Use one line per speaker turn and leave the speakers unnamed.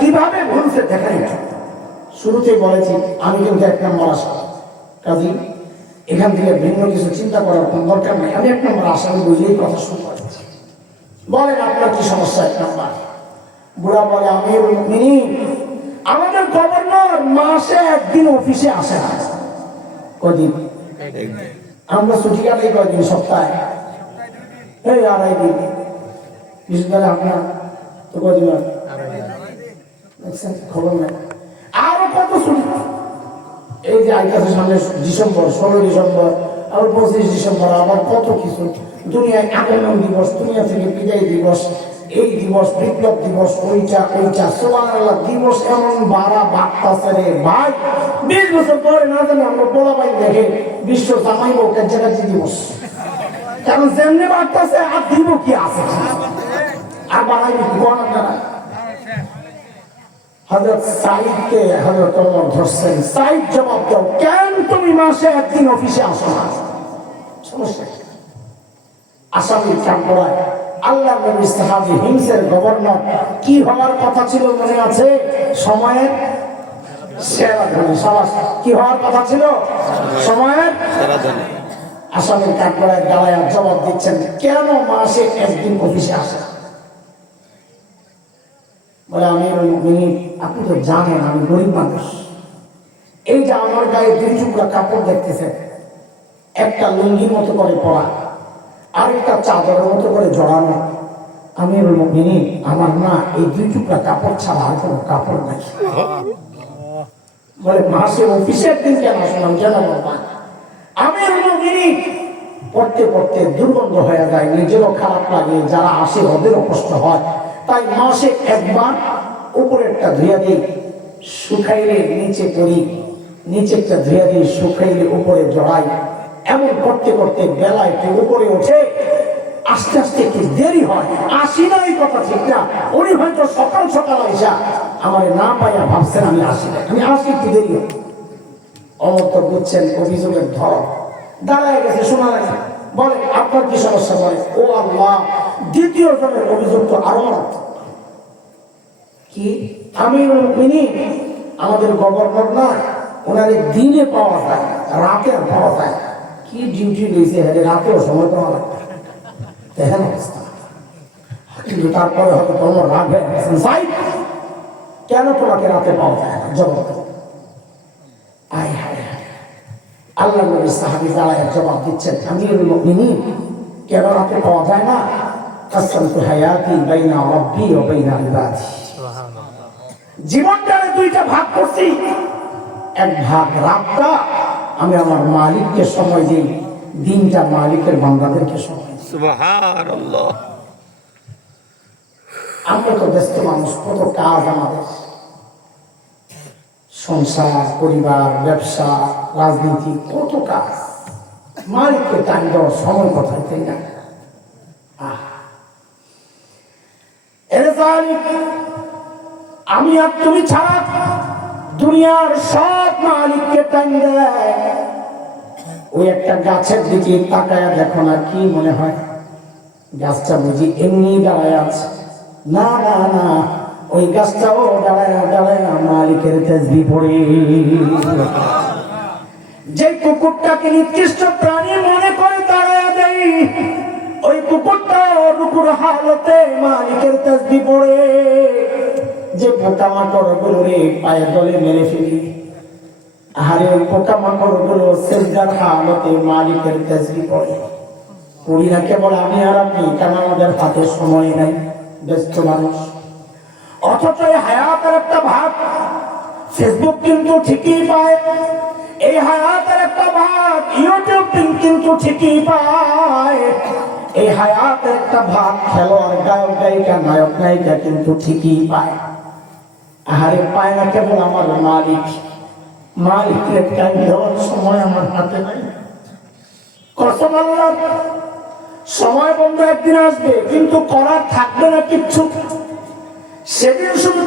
কীভাবে ভুলছে দেখেন শুরুতেই বলেছি, আমি কিন্তু এক নম্বর কাজী, এখান থেকে ভিন্ন কিছু চিন্তা করার কোন দরকার নেই। আমি এক নম্বর আসামি বুঝেই কথা শুরু করেছি বলেন, আপনার কি সমস্যা? এক নম্বর। বুড়া বলে আমি আমাদের গভর্নর মাসে একদিন অফিসে আসে না। কদিন? আমরা ছুটি কাটাই সপ্তাহে। এই আড়াই দিন। কিছু আপনার তো কদিন খবর নেই। আরও কত ছুটি? এই যে আইতাছে সামনে ডিসেম্বর, ষোলো ডিসেম্বর আবার পঁচিশ ডিসেম্বর, আবার কত কিছু? দুনিয়ায় আগমন দিবস, দুনিয়া থেকে বিদায় দিবস এই দিবস বিপ্লব দিবস, ওইটা ওইটা। সোমান আল্লাহ দিবস এমন বাড়া বাড়তাছে রে ভাই। বিশ বছর পরে না জানি আমরা পোলা পাই দেখে বিশ্ব জামাই কাছাকাছি দিবস। কারণ যেমনি বাড়তাছে আর দিব কি আছে? আর বাড়াই হজরত হজরত ওমর ধরছেন। সাইদ জবাব দাও, কেন তুমি মাসে একদিন অফিসে আসো না? সমস্যা কি? আসামির চাম্পড়ায় আল্লাহ নবী সাহাবি হিংসের গভর্নর। কি হওয়ার কথা ছিল মনে আছে? সময়ের? কি হওয়ার কথা ছিল? সময়ের? আসামির কাঠগড়ায় দাঁড়ায় জবাব দিচ্ছেন কেন মাসে একদিন অফিসে আসে? বলে আমি আপনি তো জানেন আমি গরিব মানুষ। এই যে আমার গায়ে দুই টুকরা কাপড় দেখতেছেন একটা লুঙ্গির মতো করে আরেকটা চাদরের মতো করে জড়ানো। আমি মিনি, আমার না এই দুই টুকরা কাপড় ছাড়া আর কোনো কাপড় নাই। বলে মাসে অফিসের দিন কেন শুনলাম কেন পড়তে পড়তে দুর্গন্ধ হয়ে যায়, নিজেরও খারাপ লাগে, যারা আসে ওদেরও কষ্ট হয়। তাই মাসে একবার উপরেরটা ধুয়ে দিই, শুকাইলে নিচে করি, নিচেরটা ধুয়ে দিই, শুকাইলে উপরে জড়াই। এমন করতে করতে বেলা একটু উপরে ওঠে। আস্তে আস্তে একটু দেরি হয়। আসি না এই কথা ঠিক না। উনি হয়তো সকাল সকাল আইসা আমার না পাইয়া ভাবছেন আমি আসি না। আমি আসি একটু দেরি হয় অমর তো বুঝছেন অভিযোগের ধর দাঁড়ায় গেছে, শোনা লাগে। বলে, আপনার কি সমস্যা? বলে, ও আল্লাহ, দ্বিতীয় জনের অভিযোগ তো আরও কি? আমি মিনি আমাদের গভর্নর না, ওনার দিনে পাওয়া যায়, রাতে আর পাওয়া যায়। কি ডিউটি লইছে হেলে রাতেও সময় পাওয়া না। দেখেন অবস্থা। কিন্তু তারপরে হয়তো হয়ে গেছে। ভাই কেন তোমাকে রাতে পাওয়া যায় না? জবাব। আয় হায় হায় আল্লাহ নবী সাহাবী দাঁড়ায় জবাব দিচ্ছেন আমিরুল কেন রাতে পাওয়া যায় না? কাসামতু হায়াতি বাইনা রাব্বি ওয়া বাইনা ইবাদি। জীবনটারে দুইটা ভাগ করছি। এক ভাগ রাতটা আমি আমার মালিককে সময় দিই দিনটা মালিকের বান্দাদেরকে সময় আমরা তো ব্যস্ত মানুষ কত কাজ আমাদের। সংসার পরিবার ব্যবসা রাজনীতি কত কাজ। মালিককে টাইম দেওয়ার সময় কোথায় তাই না? আমি আর তুমি ছাড়া দুনিয়ার সব মালিককে দেয়। ওই একটা গাছের দিকে তাকায় দেখো না, কি মনে হয়? গাছটা বুঝি এমনি দাঁড়ায় আছে। না না না, ওই গাছটাও দাঁড়ায় দাঁড়ায় মালিকের তেজবি পড়ে। যে কুকুরটাকে নির্দিষ্ট প্রাণী মনে করে দাঁড়ায় দেয়, ওই কুকুরটাও রুকুর হালতে মালিকের তেজবি পড়ে। যে পোকা মাকড়গুলো রে পায়ের দলে মেরে ফেলি। আরে ওই পোকা মাকড়গুলো সেজদার হালতে মালিকের তেজবি পড়ে। করি না কেবল আমি আর আপনি, কেন আমাদের হাতে সময় নাই, ব্যস্ত মানুষ? অথচ হায়াতের একটা ভাগ ফেসবুক কিন্তু ঠিকই পায়। এই হায়াতের একটা ভাগ ইউটিউব কিন্তু ঠিকই পায়। এই হায়াতের একটা ভাগ খেলোয়াড়, গায়ক, গায়িকা, নায়ক, নায়িকা কিন্তু ঠিকই পায়। আহারে পায় না কেবল আমার মালিক। মালিকের টাইম দেওয়ার সময় আমার হাতে নাই। সময় বন্ধ একদিন আসবে, কিন্তু করার থাকবে না কিচ্ছু। সেদিন শুধু